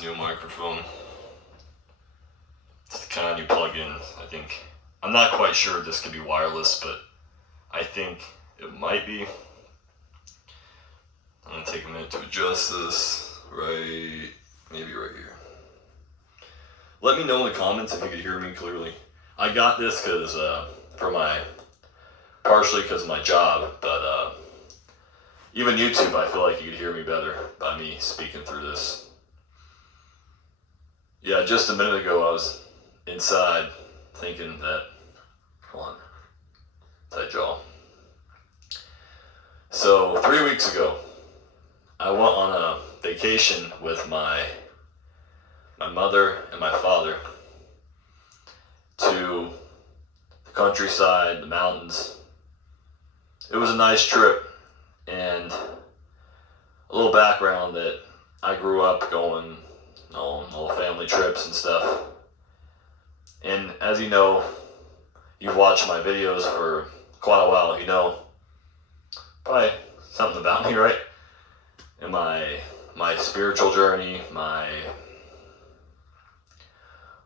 this new microphone. It's the kind you plug in, I think. I'm not quite sure this could be wireless, but I think it might be. I'm gonna take a minute to adjust this maybe right here. Let me know in the comments if you could hear me clearly. I got this partially because of my job, but even YouTube, I feel like you could hear me better by me speaking through this. Yeah, just a minute ago I was inside thinking that, hold on, tight jaw. So 3 weeks ago, I went on a vacation with my mother and my father to the countryside, the mountains. It was a nice trip, and a little background that I grew up going on little family trips and stuff. And as you know, you've watched my videos for quite a while, you know probably something about me, right? And my spiritual journey, my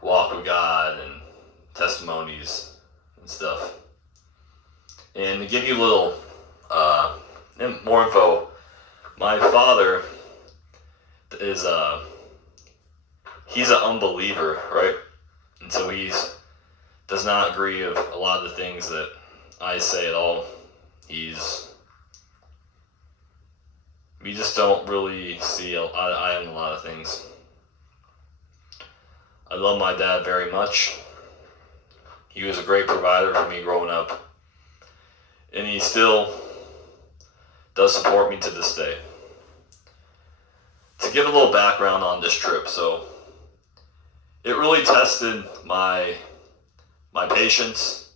walk with God and testimonies and stuff. And to give you a little more info, my father is he's an unbeliever, right? And so he does not agree with a lot of the things that I say at all. We just don't really see eye to eye on a lot of things. I love my dad very much. He was a great provider for me growing up, and he still does support me to this day. To give a little background on this trip, so it really tested my patience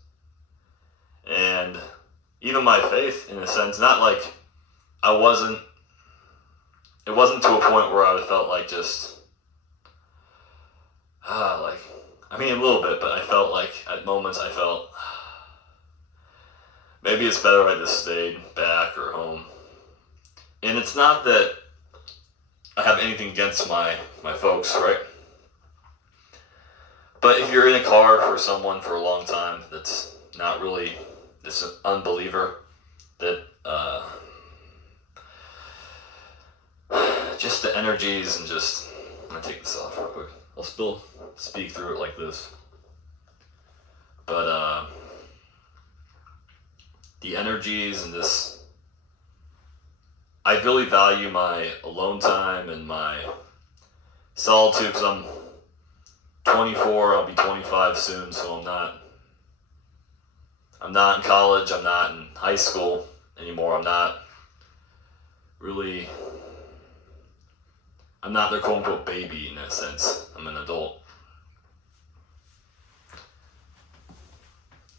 and even my faith, in a sense. Not like it wasn't to a point where I felt like just a little bit, but I felt like at moments maybe it's better if I just stayed back or home. And it's not that I have anything against my folks, right? But if you're in a car for someone for a long time that's not really this unbeliever, that just the energies and just, I'm gonna take this off real quick. I'll still speak through it like this. But the energies and this, I really value my alone time and my solitude, because I'm 24, I'll be 25 soon, so I'm not in college, I'm not in high school anymore, I'm not their quote-unquote baby in a sense. I'm an adult.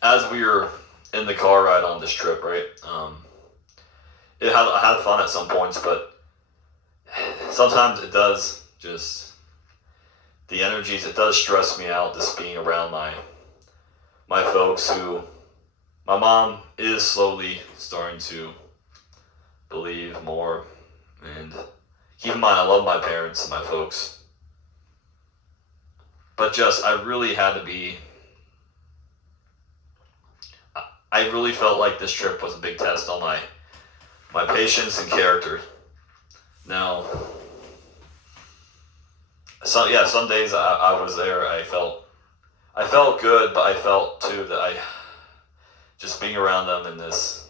As we were in the car ride on this trip, right, I had fun at some points, but sometimes it does just, the energies, it does stress me out just being around my folks who, my mom is slowly starting to believe more, and keep in mind, I love my parents and my folks, but just, I really felt like this trip was a big test on my patience and character. Now, some days I was there, I felt good, but I felt too that just being around them in this,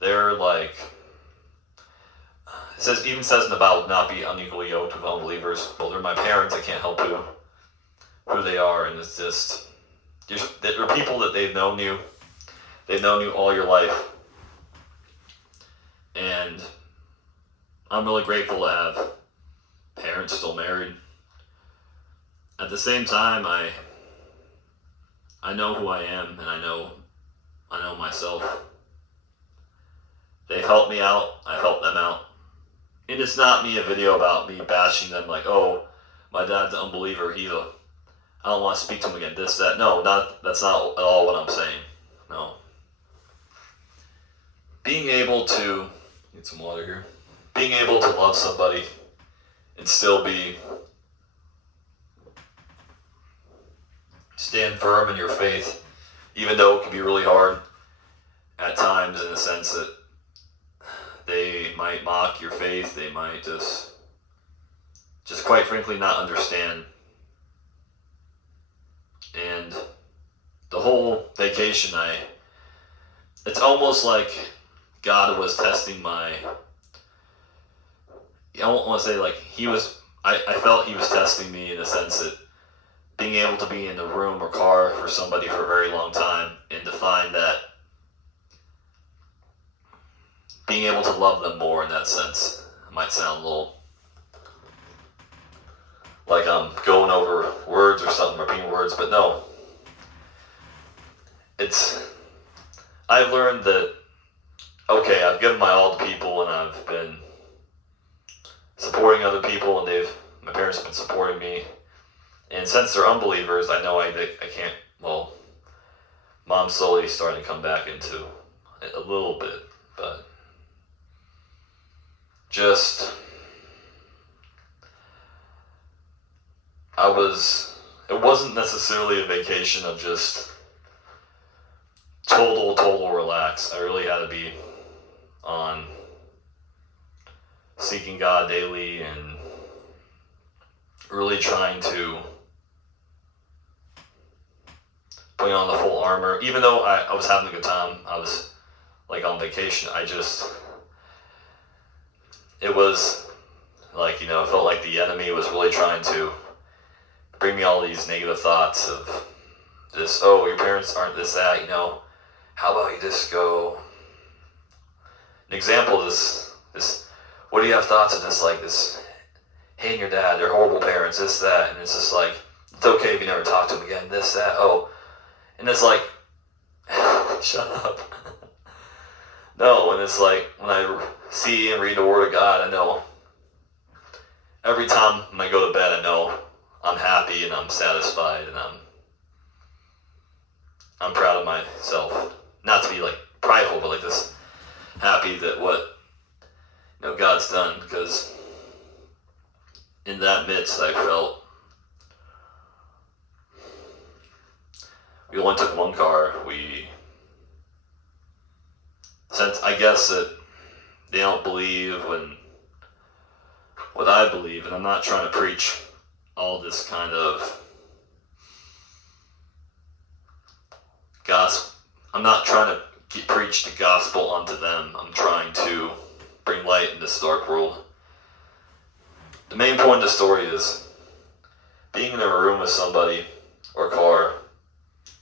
they're like, even says in the Bible, not be unequally yoked with unbelievers. Well, they're my parents, I can't help who they are, and it's just, they're people that they've known you all your life, and I'm really grateful to have parents still married. At the same time, I know who I am, and I know myself. They helped me out, I helped them out. And it's not a video about me bashing them like, oh, my dad's an unbeliever, I don't want to speak to him again, this, that. No, that's not at all what I'm saying. No. Being able to, get some water here, being able to love somebody and still be stand firm in your faith, even though it can be really hard at times, in the sense that they might mock your faith. They might just quite frankly not understand. And the whole vacation, it's almost like God was testing I don't want to say like I felt he was testing me, in the sense that being able to be in the room or car for somebody for a very long time, and to find that being able to love them more in that sense. It might sound a little like I'm going over words or something, repeating words, but no. I've learned that, okay, I've given my all to people, and I've been supporting other people, and my parents have been supporting me. And since they're unbelievers, I know I can't, well, Mom's slowly starting to come back into it a little bit, but it wasn't necessarily a vacation of just total relax. I really had to be on seeking God daily and really trying to put on the full armor. Even though I was having a good time, I was like on vacation, it was like, it felt like the enemy was really trying to bring me all these negative thoughts of this, oh, your parents aren't this, that, how about you just go. An example of this, what do you have thoughts of this, like this, hey, and your dad, they're horrible parents, this, that, and it's just like, it's okay if you never talk to them again, this, that, oh, and it's like, shut up. No, and it's like, when I see and read the Word of God, I know every time when I go to bed, I know I'm happy and I'm satisfied and I'm proud of myself. Not to be like prideful, but like this happy that what God's done, because in that midst I felt we only took one car. Since I guess that they don't believe in what I believe, and I'm not trying to preach all this kind of gospel. I'm not trying to preach the gospel unto them. I'm trying to bring light in this dark world. The main point of the story is being in a room with somebody or car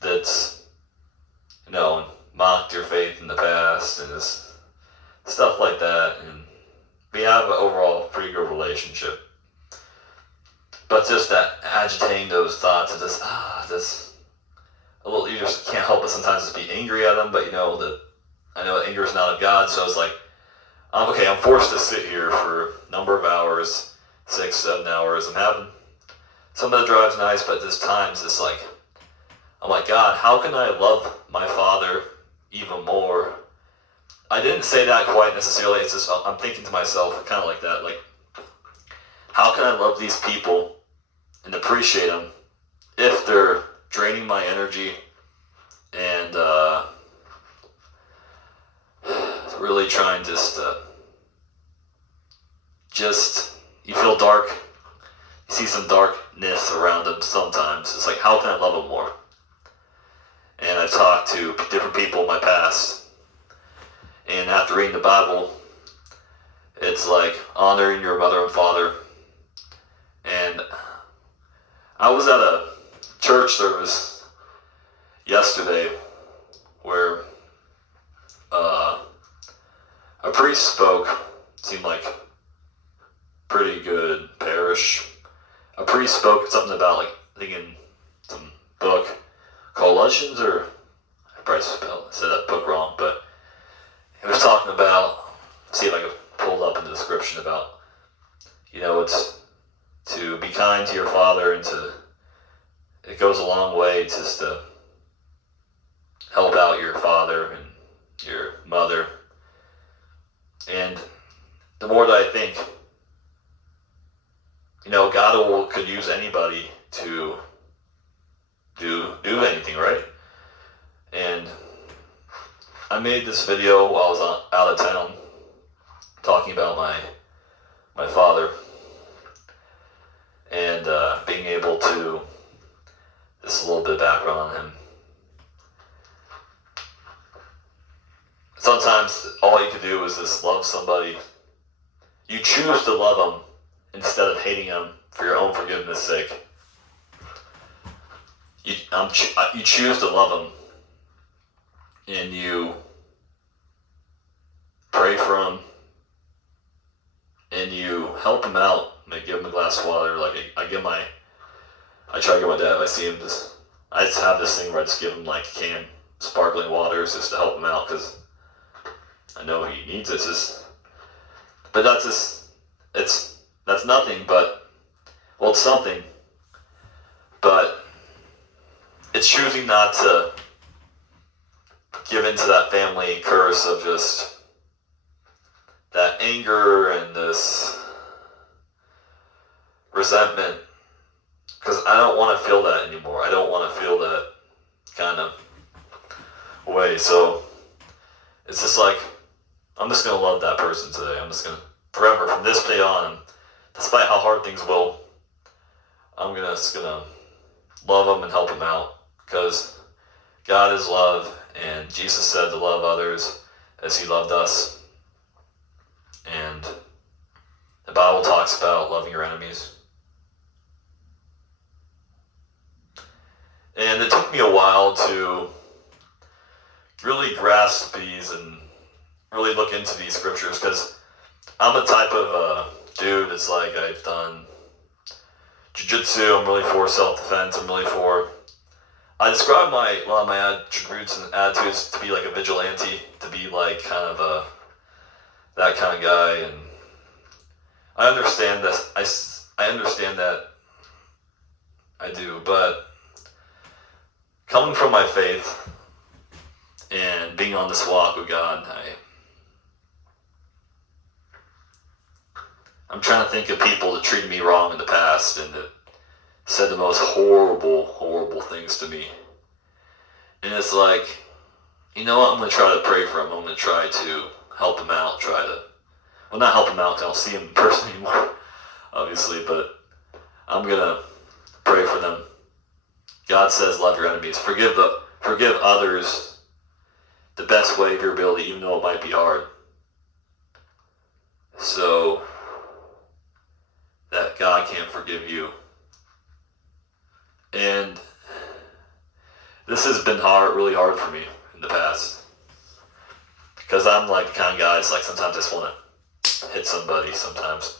that's, mocked your faith in the past and just stuff like that, and we have an overall pretty good relationship. But just that agitating those thoughts of this, you just can't help but sometimes just be angry at them, but that I know anger is not of God, so it's like, I'm forced to sit here for a number of hours, 6, 7 hours. I'm having, some of the drive's nice, but there's times it's like, I'm like, God, how can I love my Father even more? I didn't say that quite necessarily, it's just, I'm thinking to myself, kind of like that, like, how can I love these people and appreciate them if they're draining my energy and really trying just you feel dark, you see some darkness around them sometimes. It's like, how can I love them more? And I've talked to different people in my past, and after reading the Bible, it's like honoring your mother and father. And I was at a church service yesterday where a priest spoke. Seemed like pretty good parish. A priest spoke something about, like, I think in some book called Colossians, or I probably said that book wrong, but he was talking about, see if I could pull up in the description about, it's to be kind to your father, and it goes a long way just to help out your father and your mother. And the more that I think, God could use anybody to do anything, right? And I made this video while I was out of town talking about my father and being able to, just a little bit of background on him. Sometimes all you can do is just love somebody. You choose to love them instead of hating them for your own forgiveness sake. You choose to love them, and you pray for them, and you help them out. Like, give them a glass of water. Like, I try to get my dad. If I see him, I just have this thing where I just give him like a can, sparkling waters, just to help him out because I know he needs it. But that's nothing. But well, it's something. But it's choosing not to give into that family curse of just that anger and this resentment, because I don't want to feel that anymore. I don't want to feel that kind of way. So it's just like, I'm just going to love that person today. I'm just going to, forever, from this day on, despite how hard things will, I'm just going to love them and help them out, because God is love, and Jesus said to love others as he loved us. And the Bible talks about loving your enemies. And it took me a while to really grasp these and really look into these scriptures, because I'm a type of dude that's like, I've done jiu-jitsu, I'm really for self-defense, I describe a lot of my attributes and attitudes to be like a vigilante, to be like kind of that kind of guy, and I understand this. I understand that, I do, but coming from my faith and being on this walk with God, I'm trying to think of people that treated me wrong in the past and that said the most horrible, horrible things to me. And it's like, you know what, I'm going to try to pray for them. I'm going to try to help them out, not help them out, because I don't see them in person anymore, obviously, but I'm going to pray for them. God says, love your enemies. Forgive others the best way of your ability, even though it might be hard. So that God can't forgive you. And this has been really hard for me in the past, because I'm like the kind of guy that's like, sometimes I just want to hit somebody. Sometimes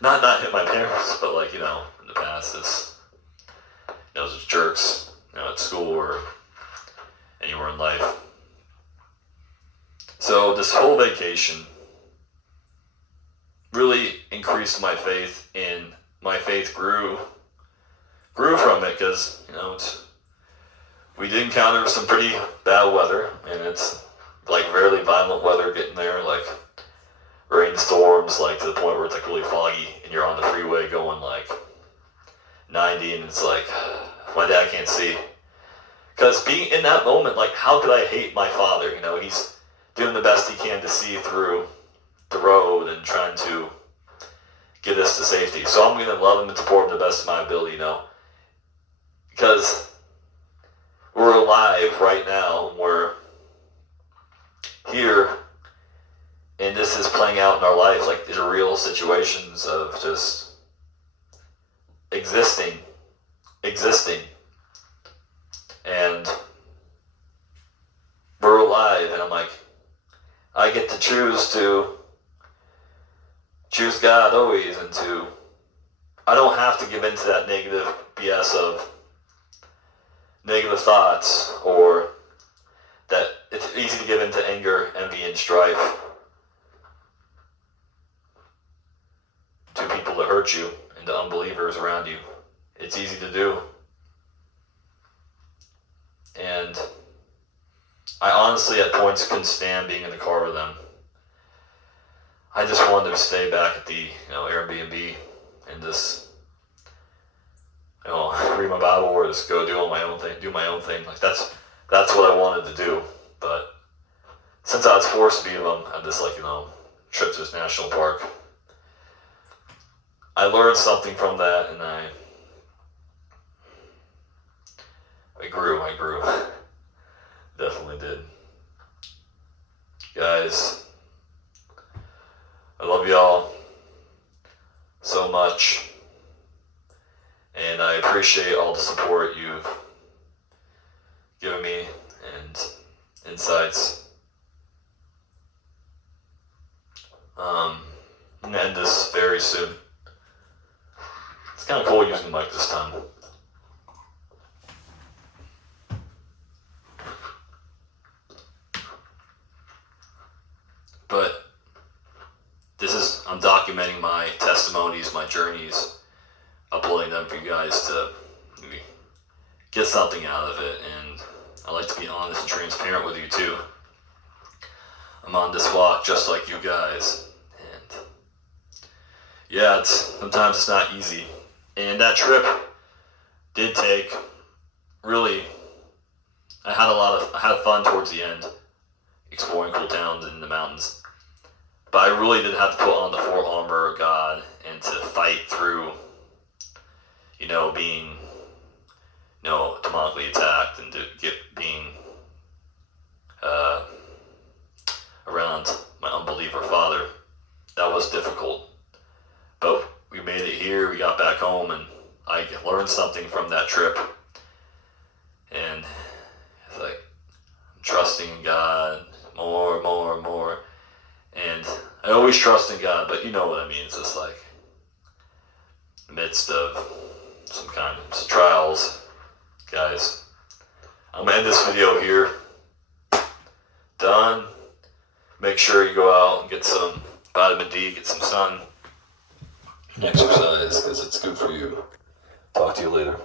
not hit my parents, but like, in the past, it's just jerks, at school or anywhere in life. So this whole vacation really increased my faith, and my faith grew from it, because we did encounter some pretty bad weather, and it's like rarely violent weather getting there, like rainstorms, like to the point where it's like really foggy, and you're on the freeway going like 90, and it's like, my dad can't see. Because being in that moment, like, how could I hate my father? He's doing the best he can to see through the road and trying to get us to safety. So I'm going to love him and support him the best of my ability, because we're alive right now, and we're here, and this is playing out in our life. Like, these are real situations of just existing, and we're alive, and I'm like, I get to choose God always, and I don't have to give into that negative BS of negative thoughts, or that it's easy to give into anger, envy, and strife to people that hurt you and to unbelievers around you. It's easy to do. And I honestly at points couldn't stand being in the car with them. I just wanted to stay back at the Airbnb and just read my survival or just go do my own thing. Like that's what I wanted to do. But since I was forced to be on this trip to this national park, I learned something from that, and I grew. Definitely did. Guys, I love y'all so much, and I appreciate all the support you've given me and insights. I'm gonna end this very soon. It's kind of cool using the mic this time. But I'm documenting my testimonies, my journeys, uploading them for you guys to maybe get something out of it. And I like to be honest and transparent with you too. I'm on this walk just like you guys. And yeah, sometimes it's not easy. And that trip did take, really, I had fun towards the end, exploring cool towns in the mountains. But I really did have to put on the full armor of God and to fight through, being, demonically attacked and being around my unbeliever father. That was difficult. But we made it here, we got back home, and I learned something from that trip. And it's like, I'm trusting in God more. And I always trust in God, but you know what I mean. It's just like, midst of some kind of trials, guys. I'm gonna end this video here. Done. Make sure you go out and get some vitamin D, get some sun, and exercise, because it's good for you. Talk to you later.